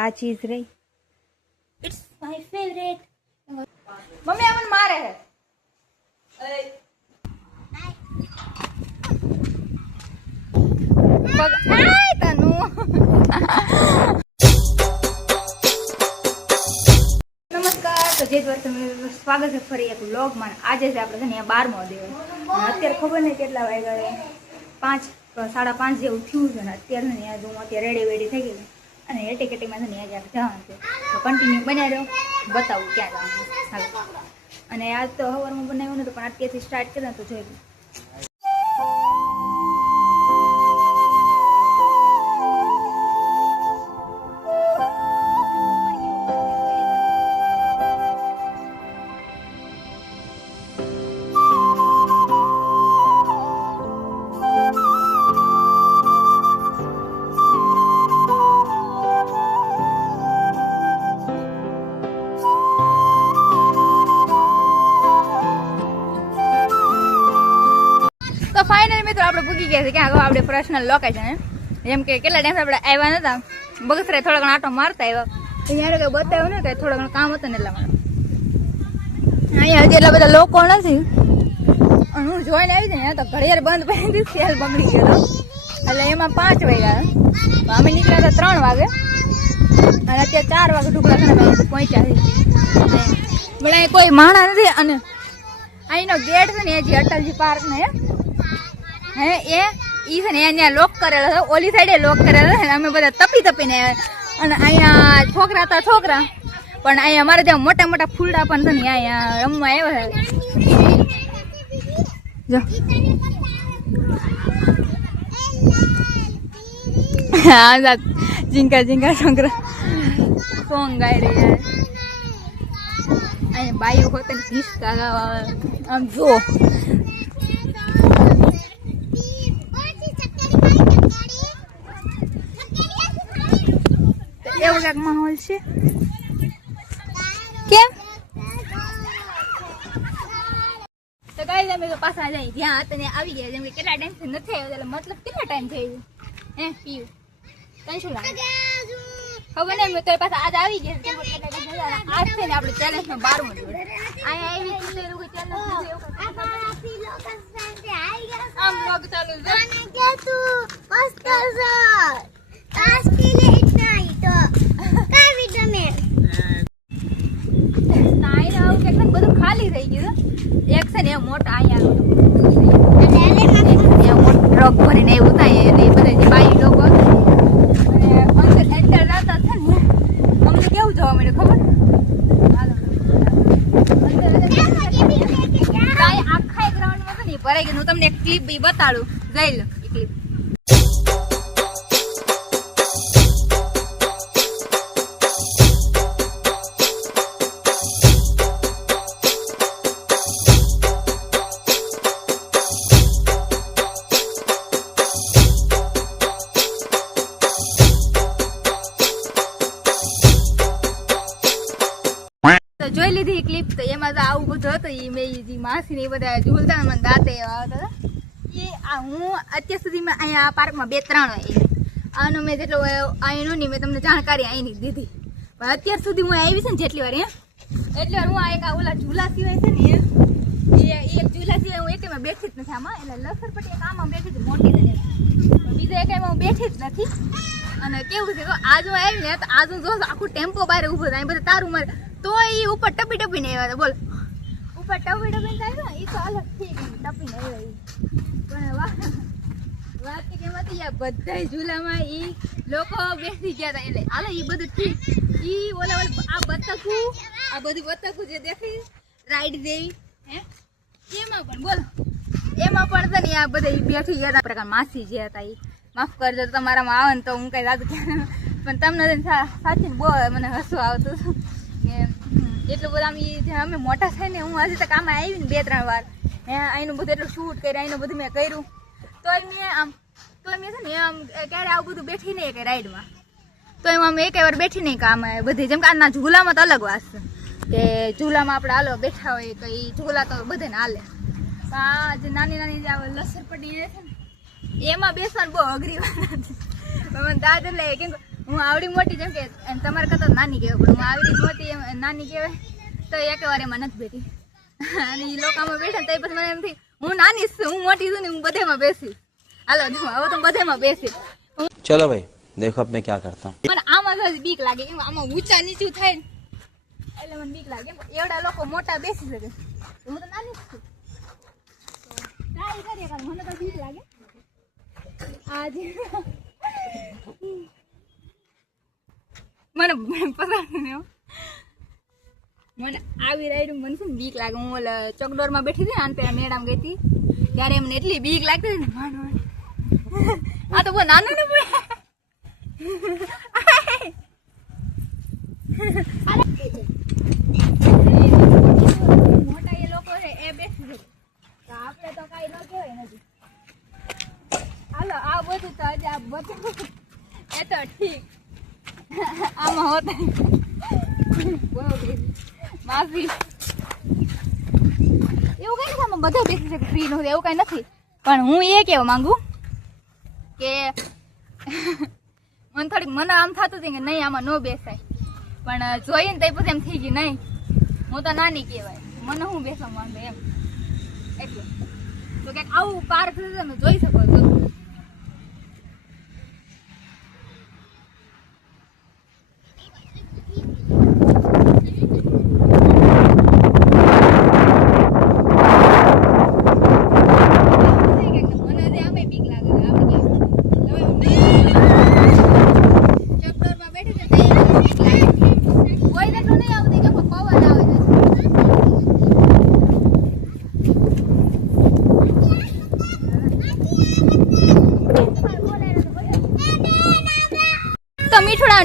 આ ચીઝ રહી, it's my favourite. Mummy આ મને મારે હે. નમસ્કાર, તો જે દ્વાર તમે સ્વાગત છે ફરી એક વ્લોગમાં. આજે છે આપણે છે ને 12મો દિવસ. અત્યારે ખબર નહીં કેટલા વાગ્યા, 5 5:30 જેવું થયું છે ને. અત્યારે ને યાદ હું અત્યારે રેડી થઈ ગઈ અને એટીકેટીમાં છે ને આજે આપણે જવાનું છે. તો કન્ટિન્યુ બનાવી રહ્યો, બતાવું ક્યાં જવાનું. અને આજ તો સવારમાં બનાવ્યું નતું પણ અત્યારથી સ્ટાર્ટ કર્યું તો જોઈ. ફાઇનલી મિત્રો આપણે પૂગી ગયા છે ક્યાં આપણે પર્સનલ લોકેશન. જેમ કે કેટલા ટાઈમ આપણે આવ્યા નતા, બગસરે થોડા ઘણા આટો મારતા આવ્યા. અહીંયા કંઈ બતાવ્યું ને કંઈ થોડા ઘણું કામ હતું ને એટલા માટે. અહીંયા હજી એટલા બધા લોકો નથી. અને હું જોઈને આવી છે ને તો ઘડિયાળ બંધ પડી હતી, સેલ બગડી ગયો એટલે એમાં 5 વાગ્યા. અમે નીકળ્યા હતા 3 વાગે અને અત્યારે 4 વાગે ઢુકડા ખાને પહોંચ્યા છે. બધા કોઈ માણા નથી. અને અહીંનો ગેટ છે ને હજી અટલજી પાર્ક ને હે એ છે ને અહીંયા લોક કરેલો છે. ઓલી સાઈડે લોક કરેલો છે. અમે બધા તપીને અને અહીંયા છોકરા હતા છોકરા પણ અહીંયા અમારે જેવા મોટા મોટા ફૂલડા પણ છે ને અહીંયા રમવા આવ્યા છે. જો હા ઝીંકા ઝીંકા છોકરા સોંગ ગાઈ રહ્યા. અહીંયા બાઈઓ હોતે હિસ્સા ગાવા આમ જો એવો ક્યાંક માહોલ છે. કેમ તો ગાઈસ અમે તો પાછા જઈ જ્યાં હતા ને આવી ગયા. જેમ કે કેટલા ટાઈમ નથી આવ્યો એટલે મતલબ કેટલા ટાઈમ થઈ ગયો હે પીયું કઈ શું લાગે ખબર નહીં. મેં તો પાછા આજ આવી ગયા. આજ છે ને આપણે ચેલેન્જમાં 12મો દિવસ. અહીંયા આવી લોકો ચેલેન્જ આમ લોગ ચાલુ બધું ખાલી થઈ ગયું. એક છે ને એ મોટા અહીંયા ટ્રક ભરીને એવું થાય એટલે બધા જે બાઈ લોકો અને અંદર એન્ટર થતા છે ને અમને કેવું જોવા મળ્યું ખબર આખા ગ્રાઉન્ડમાં છે ને ભરાઈ ગયું. હું તમને એક ક્લિપ બી બતાડું, જઈ લો એ ક્લિપ. જોઈ લીધી ક્લિપ. તો એમાં તો આવું બધું હતું. એ મેં માસી ને એ બધા ઝૂલતા મને દાંતે એવા આવતા હતા. હું અત્યાર સુધીમાં અહીંયા આ પાર્કમાં 2-3 વાર આનો મેં જેટલો અહીંનો નહીં મેં તમને જાણકારી અહીંની દીધી. પણ અત્યાર સુધી હું આવી છે ને જેટલી વાર એટલી વાર હું આ એક ઓલા ઝૂલા સિવાય છે ને એ એક ઝૂલા સિવાય હું એકેમાં બેઠી જ નથી. આમાં એટલે લસરપટ્ટી એક આમાં બેઠી હતી મોટી બીજા એકામાં હું બેઠી જ નથી. અને કેવું છે તો આજ હું આવી ને તો આજ હું જો આખું ટેમ્પો બહાર ઊભો થાય બધા તારું મારે તો એ ઉપર ટપીને આવ્યા હતા. બોલ ઉપર ટપીને આવ્યા એ તો અલગ થઈ ગઈ ટપીને આવ્યા. પણ વાત કેમ હતી યાર બધા ઝૂલામાં એ લોકો બેસી ગયા હતા. એટલે હાલો એ બધું ઠીક. એ ઓલા આ બતકું આ બધું બતકું જે દેખી રાઈડ જેવી હે એમાં પણ બોલો એમાં પણ છે ને આ બધા બેઠી ગયા હતા. પ્રકાર માસી જે હતા એ માફ કરજો તમારામાં આવે ને તો હું કઈ જાતું ક્યાં પણ તમને સાચી ને બહુ મને હસવું આવતું હતું. એટલું બધું અમે મોટા થાય ને હું હજી તક આમાં આવી ને 2-3 વાર અહીંનું બધું એટલું શૂટ કર્યું અહીંનું બધું મેં કર્યું તોય મેં છે ને આમ ક્યારે આવું બધું બેઠી નહીં કે રાઈડમાં તો એમાં મેં એક વાર બેઠી નહીં કે આમાં બધી જેમ કે આના ઝૂલામાં તો અલગ વાત છે કે ઝૂલામાં આપણે હાલો બેઠા હોય તો એ ઝૂલા તો બધાને હાલે. આ જે નાની નાની જે લસરપટ્ટી છે ને એમાં બેસવાનું બહુ અઘરી વાત નથી. મને દાદ એટલે કેમ હું આવડી મોટી જેમ કે તમારે કરતા નાની કહેવાય, પણ હું આવડી મોટી એમ નાની કહેવાય તો એક વાર એમાં નથી બેઠી. અને એ લોકોમાં બેઠા તો પછી મને એમ થઈ હું નાની છું, હું મોટી છું ને હું બધેમાં બેસીશ. હાલો હવે તો બધેમાં બેસીશ. चलो भाई देखो अब मैं क्या करता हूँ. મને આમાં તો બીક લાગે, એમ આમાં ઊંચા નીચું થાય ને એટલે મને બીક લાગે. એવડા લોકો મોટા બેસી શકે, હું તો નાની જ છું. ટ્રાય કરીએ કારણ મને તો બીક લાગે. આજે મને પસંદ નહીં. મને આવી રાઈડ મને છે ને બીક લાગે. હું ઓલા ચોકડોરમાં બેઠી હતી ને આને પેલા મેળામાં ગઈ હતી ત્યારે એમને એટલી બીક લાગતી ને માનો આ તો બહુ નાનું ને પડે. મોટા એ લોકો છે એ બેસી જાય તો આપણે તો કઈ ન કહેવાય નથી. હાલો આ બધું તો હજી આ બધું એ તો ઠીક આમાં હોતા માફી એવું કઈ નથી. આમાં બધા બેસી શકે ફ્રી નું એવું કઈ નથી. પણ હું એ કહેવા માંગુ કે મને થોડીક મને આમ થતું હતું કે નહીં આમાં ન બેસાય, પણ જોઈએ ને તો પછી એમ થઈ ગયું નહીં હું તો નાની કહેવાય, મને હું બેસવા માંગે એમ. એટલે તો ક્યાંક આવું પાર્ક તમે જોઈ શકો છો.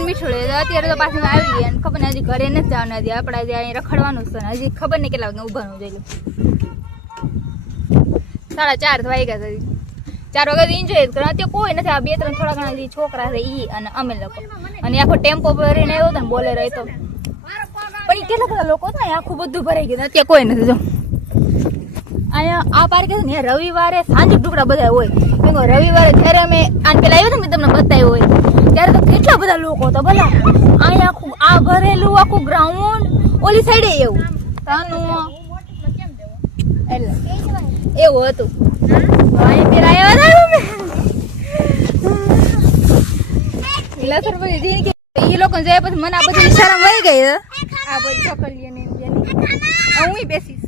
મીઠુડે અત્યારે તો પાછું આવી ગયા ને ખબર ને હજી ઘરે નથી જવાનું. હજી આપણે અહીં રખડવાનું છે ને હજી ખબર નહીં કેટલા વાગે ઊભાનું જોઈ લો. 4:30 વાગ્યા છે. 4 વાગ્યા એન્જોય જ કરે. અત્યારે કોઈ નથી. આ 2-3 થોડા ઘણા જે છોકરા છે ઈ અને અમે લોકો અને આખો ટેમ્પો ભરીને આવ્યો હતો ને બોલેરો હતો પણ એ કેટલા બધા લોકો હતા આખું બધું ભરાઈ ગયું. અત્યારે કોઈ નથી. જો અહીંયા આ પાર્ક છે ને રવિવારે સાંજે ટુકડા બધા હોય. કેમ કે રવિવારે જ્યારે અમે આને પેલા આવ્યો ને તમને બતાવ્યું હોય ત્યારે તો કેટલા બધા લોકો હતા ભલા. અહીંયા આખું આ ભરેલું આખું ગ્રાઉન્ડ ઓલી સાઈડે એવું એટલે એવું હતું. અહીંયા પેલા આવ્યા હતા એ લોકો જાય પછી મને આ બધી ઈશારા મળી ગઈ. આ બધી છોકરીઓ ને હું બેસીશ.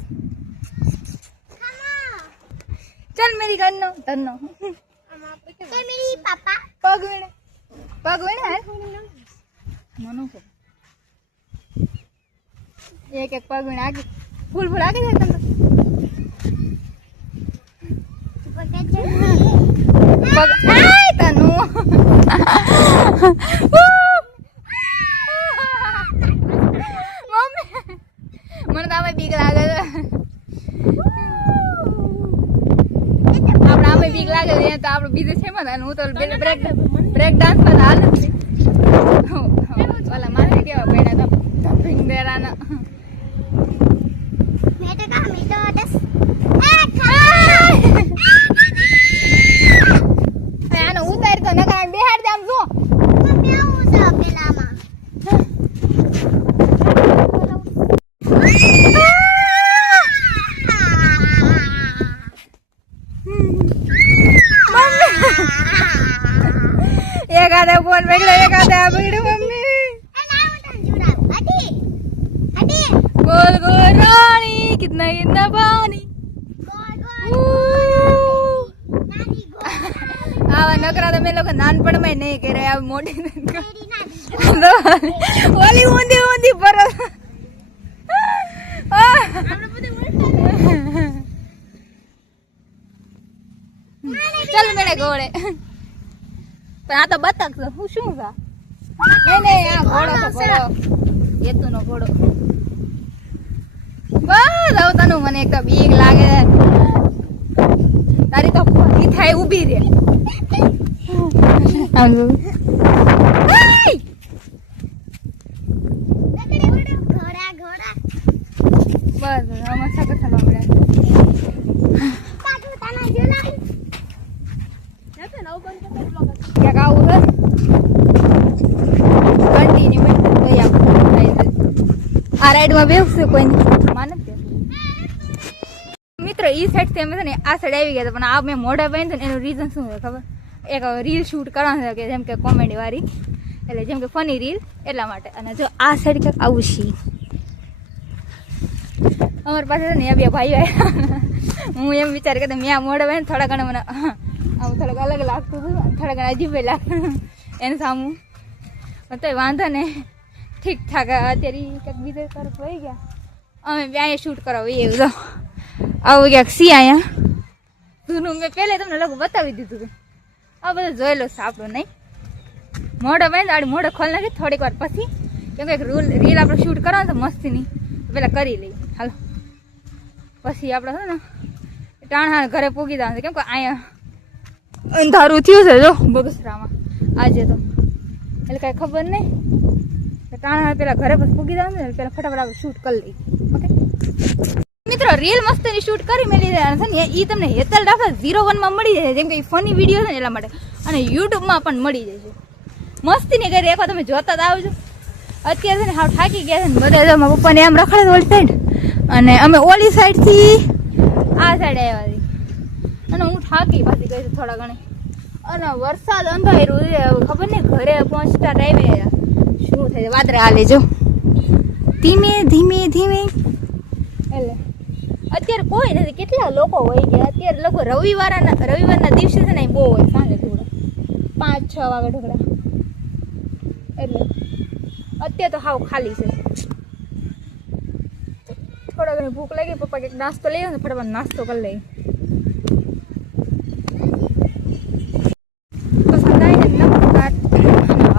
चल मेरी गन्नो धन्नो चल मेरी पापा पगविण है मनो को एक पगविण आगे फूल आगे जाए तुम पग आय तनु मम्मी મને તો આમે બીક લાગે છે. આપણે આમે બીક લાગે છે તો આપણે બીજે છે માં હું તો બ્રેક ડાન્સ માં હાલ ઓલા મારે કેવા પડ્યા તો ધપિંગ દેરાના મે તો કા મે તો દસ આનો ઉતાર તો નકા બેહાડ દે આમ જો મે આવું છે પેલામાં एक आधा फोन पकड़ो एक आधा पकड़ो मम्मी गोल गोल रानी कितना कितना पानी आवा नकरा तो मैं लोग नानपण में नहीं कह रहे अब मोटी ओली ऊंधी ऊंधी पर चल मेरे घोड़े પણ આ તો બતક છે હું શું છે નહીં આ ઘોડો છે ઘોડો એતુનો ઘોડો બસ આવ તને મને એક તો બીક લાગે તારી તો ઈ થાય ઊભી રે આમ જો ઘોડા ઘોડા બસ આમાં સકત થવા મળે કાકુ તને જોલાઈ જતો નવ બંધ ક્યાં આવું છે આ રાઈડમાં બેસશું કોઈ નહીં માને જ મિત્રો ઈ સાઈડ થી અમે છે ને આ સાઈડ આવી ગયા હતા પણ આ મેં મોઢા બાંધ્યું ને એનું રીઝન શું છે ખબર એક રીલ શૂટ કરવાનું છે કે જેમ કે કોમેડી વાળી એટલે જેમ કે ફની રીલ એટલા માટે અને જો આ સાઈડ ક્યાંક આવું છે અમારી પાસે છે ને બે ભાઈઓ હું એમ વિચાર કે મેં આ મોઢા બાંધ થોડા ઘણા મને આમ થોડાક અલગ લાગતું હતું થોડા ઘણા અજીબ લાગતું એને સામું તો વાંધો ને ઠીક ઠાક અત્યારે કંઈક બીજે તરફ વહી ગયા અમે ત્યાં શૂટ કરાવી એવું તો આવું ક્યાંક સી અહીંયા જૂનું મેં પહેલે તમને લોકો બતાવી દીધું હતું આ બધું જોયેલો છે આપણું નહીં મોઢા બાંધ આડી મોઢા ખોલ નાખી થોડીક વાર પછી કેમ કે રીલ આપણે શૂટ કરવાનું તો મસ્તીની પહેલાં કરી લઈએ હાલો પછી આપણે છે ને ટાણા ઘરે પૂગી જવાનું કેમ કે અહીંયા અંધારું થયું છે જો બગસરામાં આજે તો એટલે કાંઈ ખબર નહીં ટાણા પેલા ઘરે પછી પૂગી જવાનું ને પેલા ફટાફટ આપણે શૂટ કરી લઈએ ઓકે મિત્રો રીલ મસ્તીની શૂટ કરી મેલી છે ને એ તમને હેતલ ડાફર 01 મળી જાય જેમ કે ફની વિડીયો છે ને એટલા માટે અને યુટ્યુબમાં પણ મળી જાય છે મસ્તીની કરી એકવાર તમે જોતા જ આવજો અત્યારે છે ને હાવ થાકી ગયા છે ને બધા મારા પપ્પાને આમ રખડે ઓલી સાઈડ અને અમે ઓલી સાઈડથી આ સાઈડ આવ્યા હતી અને હું થાકી પાછી ગઈ છું થોડા ઘણી અને વરસાદ અંધાર્યું છે ખબર નહીં ઘરે પહોંચતા ટાઈમે શું થાય વાદળા હાલે જો ધીમે ધીમે ધીમે એટલે અત્યારે કોઈ નથી કેટલા લોકો હોય ગયા અત્યારે લોકો રવિવારના દિવસે છે ને બહુ હોય સાંજે ઢોકળા 5-6 વાગે ઢોકળા એટલે અત્યારે તો હાવ ખાલી છે થોડા ઘણી ભૂખ લાગી પપ્પા કંઈક નાસ્તો લઈ ને ફટાફટ નાસ્તો કરી લઈ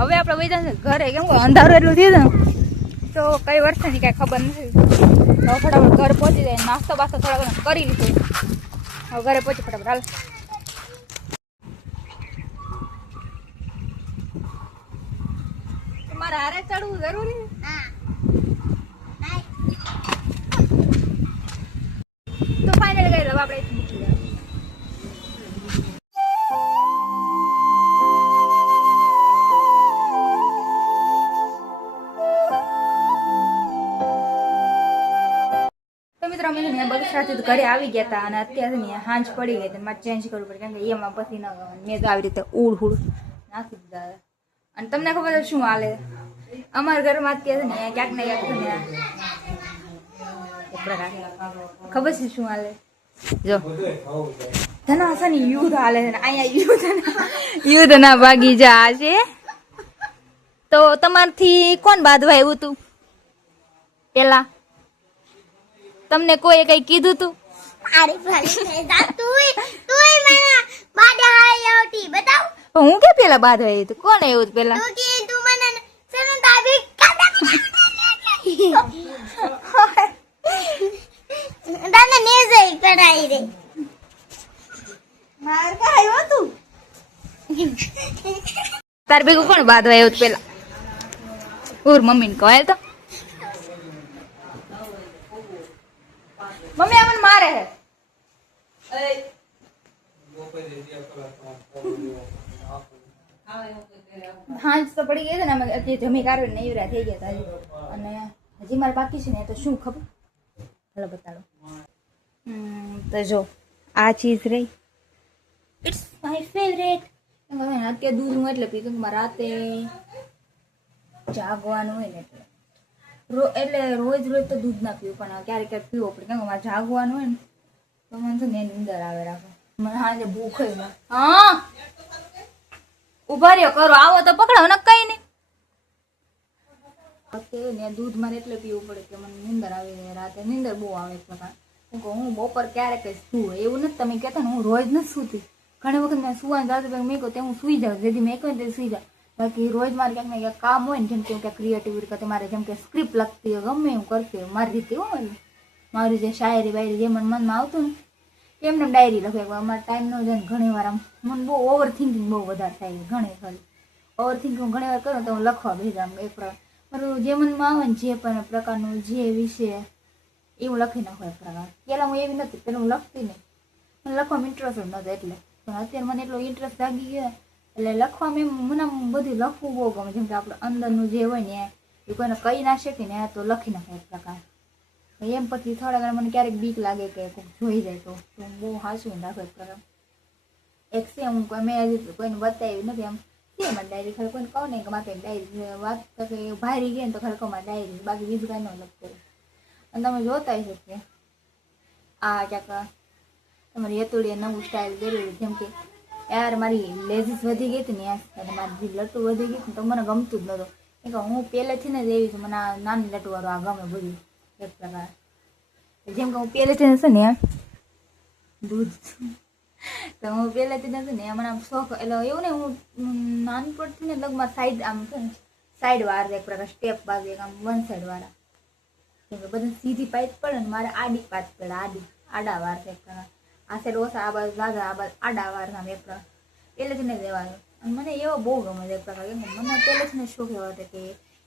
હવે આપણે વહી જશે ઘરે કેમ કે અંધારું એટલું થયું ને તો કઈ વર્ષની કાંઈ ખબર નથી તો ફટાફટ ઘર પહોંચી જાય નાસ્તો બાસ્તો થોડા ઘણા કરી લીધો હવે ઘરે પહોંચી ફટાફટ હાલ તમારે હારે ચડવું જરૂરી તો ફાઇનલ ગઈ હવે આપણે મૂકી દઈએ બગસરાથી ઘરે આવી ગયા હતા અને અત્યારે ને હાંજ પડી ગઈ હતી મારે ચેન્જ કરવું પડે કેમ કે એમાં પછી ન ગવાનું મેં તો આવી રીતે ઉડ નાખી દીધા અને તમને ખબર છે શું હાલે અમારા ઘરમાં અત્યારે ને ક્યાંક ને ક્યાંક ખબર છે શું હાલે જો ધનાસની યુદ્ધ હાલે છે અહીંયા યુદ્ધના બગીચા છે તો તમારથી કોણ બાંધવા આવ્યું હતું પેલા તમને કોઈ કઈ કીધું તું અરે બતાવ હું કે પેલા બાદ આવી તું કોણ આવ્યું હતું પેલા તાર ભેગું કોણ બાદ આવ્યું પેલા ઓર મમ્મી ને કહે તો મમ્મી અમને મારે હે હાંજ તો પડી ગઈ છે ને અમે અત્યારે જમી કાઢો નૈવરા થઈ ગયા હતા અને હજી મારે બાકી છે ને તો શું ખબર ચાલો બતાડો તો જો આ ચીઝ રહી ઇટ્સ માય ફેવરેટ અત્યારે દૂધ હું એટલે પી કે રાતે જાગવાનું હોય ને એટલે રોજ તો દૂધ ના પીવું પણ ક્યારેક ક્યારેક પીવો પડે કેમ કે મારે જાગવાનું હોય ને તો મને તો એની અંદર આવે રાખો મને હાજે ભૂખ હા ઉભા રહ્યો કરો આવો તો પકડો ને કઈ નહીં અત્યારે ને દૂધ મારે એટલે પીવું પડે કે મને નીંદર આવે રાતે નીંદર બહુ આવે પ્રકાર હું બપોર ક્યારેક જ સુવું એવું નથી તમે કહેતા ને હું રોજ નથી સૂતી ઘણી વખત મેં સુવાનું દાદા મેં કહું તે હું સુઈ જાઉં જેથી મેં કહું તે સુઈ જાઉં બાકી રોજ મારે ક્યાંક ને ક્યાંક કામ હોય ને જેમ કે ક્યાંક ક્રિએટિવિટી કરતી મારે જેમ કે સ્ક્રિપ્ટ લખતી હોય ગમે એવું કરતી હોય મારી રીતે હોય ને મારી જે શાયરી બાયરી જે મને મનમાં આવતું ને એમને ડાયરી લખે અમારે ટાઈમ ન જાય ને ઘણી વાર આમ મને બહુ ઓવર થિંકિંગ બહુ વધારે થાય ઘણી ખરી ઓવર થિંકિંગ ઘણી વાર કરું તો હું લખવા બેસી આમ એક મારું જે મનમાં આવે ને જે પણ પ્રકારનું જે વિષય એવું લખી નાખો એક પ્રકાર પહેલાં હું એવી નથી પહેલાં હું લખતી નહીં મને લખવામાં ઇન્ટરેસ્ટ જ નહોતો એટલે પણ અત્યારે મને એટલો ઇન્ટરેસ્ટ લાગી ગયો એટલે લખવામાં એમ મને બધું લખવું બહુ ગમે જેમ કે આપણે અંદરનું જે હોય ને એ કોઈને કહી ના શકે ને તો લખી નાખે એક પ્રકાર. એમ પછી થોડા ઘણા મને ક્યારેક બીક લાગે કે કોઈક જોઈ જાય તો હું બહુ હાંસું રાખો એક પ્રકાર. એક છે હું મેં હજી કોઈને બતાવી નથી આમ છે મારી ડાયરી, ખાલી કોઈને કહું નહીં કે મારે ડાયરી વાત કે ભારી ગઈ ને તો ખાલી કહું મારી ડાયરી, બાકી બીજું કાંઈ ન લખતું. અને તમે જોતા હશો કે આ ક્યાંક તમારી યતુડીએ નવું સ્ટાઇલ કર્યું, જેમ કે યાર મારી લેઝીસ વધી ગઈ હતી ને યાર, મારી જે લટ્ટુ વધી ગઈ હતી તો મને ગમતું જ નહોતું. કે હું પહેલેથી ને જ એવી છું, મને આ નાની લટ્ટુવાળું આ ગમે બધું એક પ્રકાર. જેમ કે હું પહેલેથી ને છે ને દૂધ તો હું પહેલેથી નથી ને મને આમ શોખ, એટલે એવું ને હું નાનપણથી ને લગમાં સાઈડ આમ છે ને સાઈડ વાળા એક પ્રકાર સ્ટેપ બાજુ એક આમ વન સાઈડ વાળા, કેમ કે બધા સીધી પાઇપ પડે ને મારે આડી પાઇપ પડે, આડા વાર એક પ્રકાર. આ સાઈડ ઓછા, આ બાજુ લાગે, આ બાજુ આડા વાર આમ એક પ્રકાર પહેલેથી ને દેવાનું. અને મને એવો બહુ ગમે એક પ્રકાર, કેમ કે મને પહેલેથી ને શોખ એવો હતો કે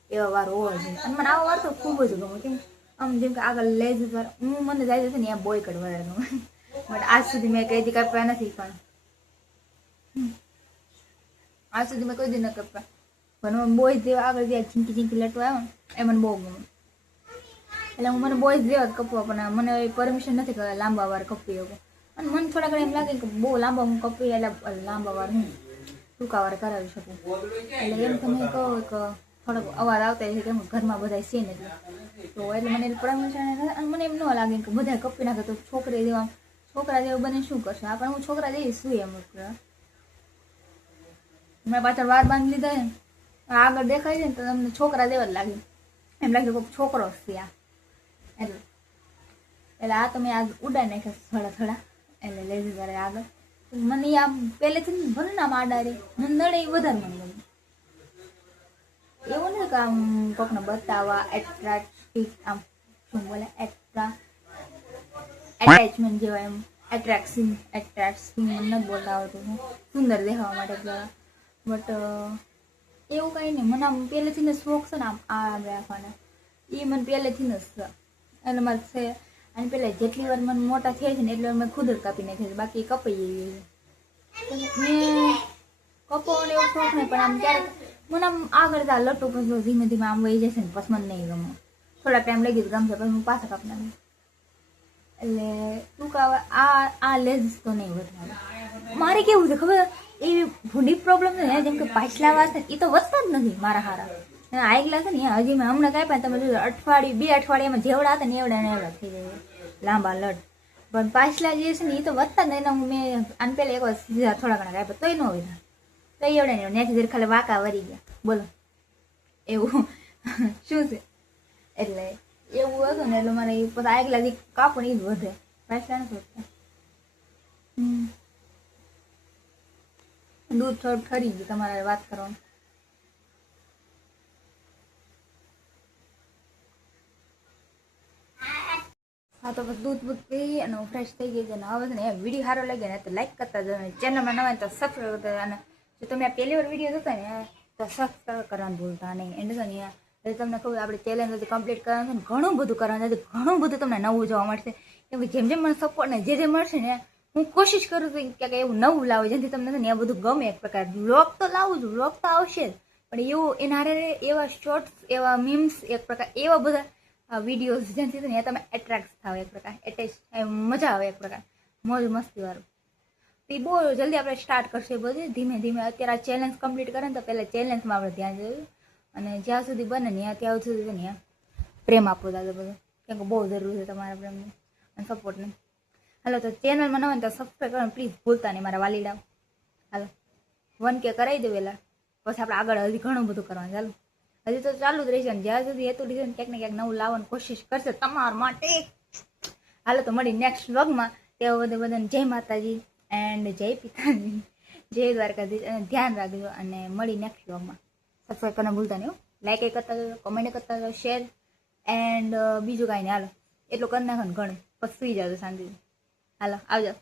એવા વાર હોવા જોઈએ. અને મને આવો વાર તો ખૂબ જ ગમે, કેમ આમ જેમ કે આગળ લેઝ વાર હું મને જાય છે ને એમ બોય કટ વધારે ગમે. બટ આજ સુધી મેં કઈ દી કાપ્યા નથી, પણ આજ સુધી મેં કોઈ દી ન કાપ્યા. પણ બોય જેવા આગળ જે ઝીંકી ઝીંકી લટવા આવે ને એ મને બહુ ગમે. એટલે હું મને બોયઝ જેવા જ કપવા, પણ મને પરમિશન નથી કે લાંબા વાર કપી એવું. અને મને થોડા ઘણા એમ લાગે કે બહુ લાંબા હું કપી એટલે લાંબા વાર હું ટૂંકા વાર કરાવી શકું. એટલે એમ તમે કહો કે થોડોક અવાજ આવતા હોય છે કેમ ઘરમાં બધા છે ને તો એટલે મને પરમિશન. અને મને એમ ન લાગે કે બધા કપી નાખે તો છોકરા જેવું બને શું કરશે, આ પણ હું છોકરા જેવી શું એમ. મેં પાછળ વાર બાંધી લીધા ને આગળ દેખાય છે ને તો તમને છોકરા જેવા જ લાગે, એમ લાગે કોઈક છોકરો છે આ. એટલે આ તમે આગ ઉડાડી નાખ્યા થોડા એટલે લેઝી કરે આગળ. મને આમ પહેલેથી ભલે ને આમ આડા રે મને નડે એ વધારે મને ગમે. એવું નથી કે આમ કોકને બતાવવા એટ્રેક્ટિવ આમ શું બોલે એટેચમેન્ટ જેવા એમ એટ્રેક્શન મને નથી બોલતા આવતું, સુંદર દેખાવા માટે. બટ એવું કંઈ નહીં, મને આમ પહેલેથી ને શોખ છે ને આમ રાખવાના, એ મને પહેલેથી ને છે. એટલે મારે છે અને પહેલાં જેટલી વાર મને મોટા થાય છે ને એટલે મેં ખુદ જ કાપી નાખે છે, બાકી કપાઈ એવી મેં કપાવવાનો એવો શોખ નહીં. પણ આમ ક્યારેક મને આમ આગળ તા લટું પછી ધીમે ધીમે આમ વહી જશે ને પછી મને નહીં ગમે, થોડા ટાઈમ લઈ ગયું ગમશે પછી હું પાછા કાપી નાખું. એટલે ટૂંકા આ લેઝ તો નહીં વધવાનું. મારે કેવું છે ખબર, એવી ભૂંડી પ્રોબ્લેમ છે ને જેમ કે પાછલા વાર છે એ તો વધતા જ નથી મારા હારા. આગલા છે ને હજી મેં હમણાં કાંઈ પણ તમે જોયું અઠવાડિયું 2 અઠવાડિયામાં જેવડા હતા ને એવડા થઈ જાય લાંબા લટ. પણ પાછલા જે છે ને એ તો વધતા જ નહીં. મેં આને પહેલાં એક વાર સીધા થોડા ઘણા કાંઈ તોય ન વધ્યા, તો એવડે ને ત્યાંથી જરી ખાલી વાંકા વરી ગયા બોલો એવું શું છે. એટલે એવું હતું ને એટલે મારે પછી આગલા દી કાપડ એ જ વધે, પાછલા નથી વધતા. દૂધ થોડું ઠરી ગયું તમારે વાત કરવાનું. હા તો બસ દૂધ પી અને હું ફ્રેશ થઈ ગઈ છે ને હવે છે ને વિડીયો સારો લાગે ને તો લાઈક કરતા જાઓ, ચેનલમાં નવા તો સબસ્ક્રાઈબ કરતા. અને જો તમે આ પહેલી વાર વિડીયો જોતા ને તો સબસ્ક્રાઈબ કરવાનું ભૂલતા નહીં. એન્ડ તો નહીં એટલે તમને ખબર આપણે ચેલેન્જ કમ્પ્લીટ કરવાનું છે ને ઘણું બધું કરવાનું છે, ઘણું બધું તમને નવું જોવા મળશે. કેમ કે જેમ જેમ મને સપોર્ટ ને જે મળશે ને હું કોશિશ કરું છું કે એવું નવું લાવું જેથી તમને છે ને એ બધું ગમે. એક પ્રકાર વ્લોગ તો લાવું છું, વ્લોગ તો આવશે જ, પણ એવું એના હારે એવા શોર્ટ્સ એવા મીમ્સ એક પ્રકાર એવા બધા વિડીયોઝ જેથી ને તમે એટ્રેક્ટ થાવ એક પ્રકાર એટેચ મજા આવે એક પ્રકાર મોજ મસ્તી વાળું. તો એ બહુ જલ્દી આપણે સ્ટાર્ટ કરશે બધું ધીમે ધીમે. અત્યારે આ ચેલેન્જ કમ્પ્લીટ કરે ને તો પહેલાં ચેલેન્જમાં આપણે ધ્યાન દેવું અને જ્યાં સુધી બને ને ત્યાં સુધી ને પ્રેમ આપવો દાદા બધું, કેમ કે બહુ જરૂર છે તમારા પ્રેમને અને સપોર્ટને. હાલો તો ચેનલમાં ન હોય તો સબસ્ક્રાઈબ કરવાનું પ્લીઝ ભૂલતા નહીં મારા વાલીડાઓ. હાલો 1K કરાવી દે વહેલા, પછી આપણે આગળ હજી ઘણું બધું કરવાનું. ચાલો હજી તો ચાલુ જ રહેશે ને જ્યાં સુધી હેતુ લીધે ને ક્યાંક ને ક્યાંક નવું લાવવાની કોશિશ કરશે તમારા માટે. હાલો તો મળી નેક્સ્ટ વ્લોગમાં. તેઓ બધાને જય માતાજી એન્ડ જય પિતાજી, જય દ્વારકાધીશ અને ધ્યાન રાખજો. અને મળી નેક્સ્ટ વ્લોગમાં. સબસ્ક્રાઈબ કરવાનું ભૂલતા નહીં, લાઈક કરતા જાઓ, કમેન્ટ કરતા જાઓ, શેર એન્ડ બીજું કાંઈ નહીં. હાલો એટલું કરી નાખો ને ઘણું પછી સુઈ જાવ શાંતિથી. હાલો આવજો.